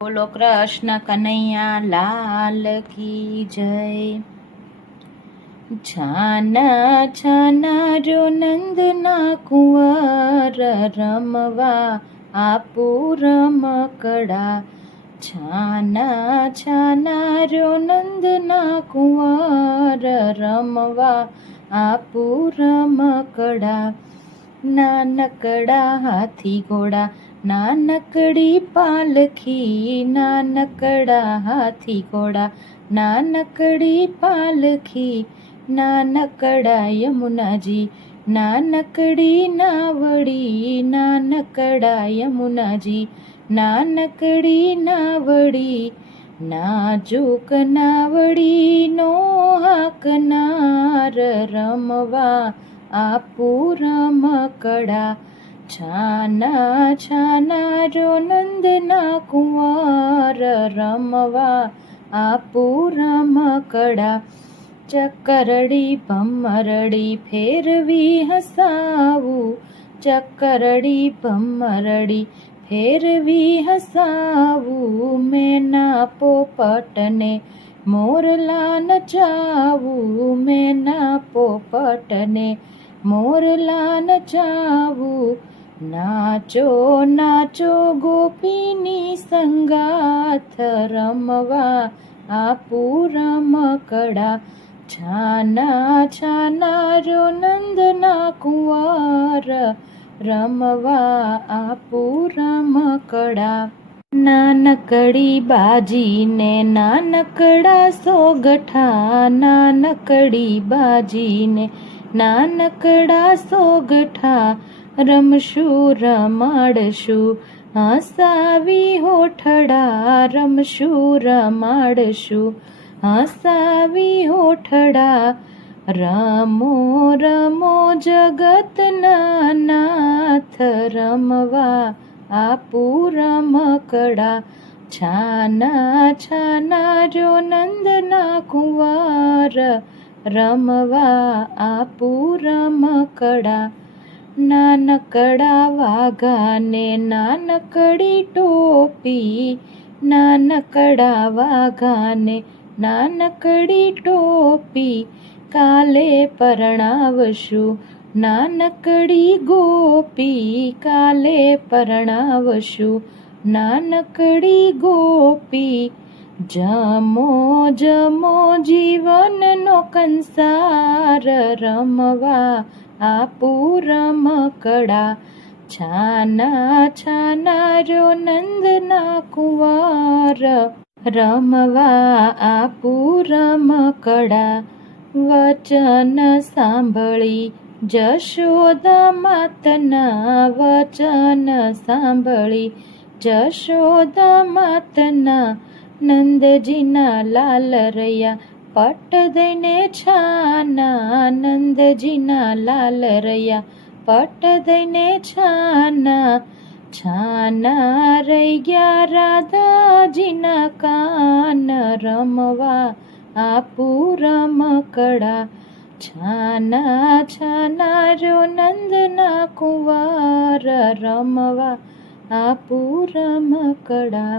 બોલો કૃષ્ણ કનૈયા લાલ કી જય. છાના છાના રો નંદના કુંવર રમવા આપું રમકડા છાના છાના રો નંદના કુંવર રમવા આપું રમકડા નાનકડા હાથી ઘોડા નાનકડી પાલખી, નાનકડા હાથી ઘોડા. નાનકડી પાલખી, નાનકડા યમુનાજી. નાનકડી નાવડી, નાનકડા યમુનાજી. નાનકડી નાવડી, નાજુક નાવડીનો હાકનાર રમવા. આપુ રમકડા છાના છાના રો નંદના કુંવર રમવા આપુ રમકડા ચકરડી ભમરડી ફેરવી હસાવું ચકરડી ભમરડી ફેરવી હસાવું મેના પોપટને મોરલા નચાવું મેના પોપટને મોરલા નચાવું નાચો નાચો ગોપીની સંગાથ રમવા આપું રમકડા છાના છાના રો નંદના કુંવર, રમવા આપું રમકડા નાનકડી બાજીને નાનકડા સોગઠા, નાનકડી બાજીને નાનકડા સોગઠા રમશું, રમાડશું. હસાવી હોઠડા રમશું, રમાડશું. હસાવી હોઠડા રમો રમો જગતના નાથ રમવા આપું રમકડા. છાના છાના જો નંદના કુંવર રમવા આપું રમકડા. નાનકડા વાઘાને નાનકડી ટોપી, નાનકડા વાઘાને નાનકડી ટોપી, કાલે પરણાવશું નાનકડી ગોપી, કાલે પરણાવશું નાનકડી ગોપી. જમો જમો જીવનનો કંસાર રમવા આપુ કડા છાના છાના રો નંદના કુવાર રમવા આપુ કડા વચન સાંભળી જશોદા માતના, વચન સાંભળી જશોદા માતના, નંદજીના લાલ રૈયા પટ દઈને છાના નંદજીના લાલ રૈયા. પટ દઈને છાના છાના રહી ગયા રાધાજીના કાન રમવા આપું રમકડા છાના છાના રો નંદના કુંવાર રમવા આપું રમકડા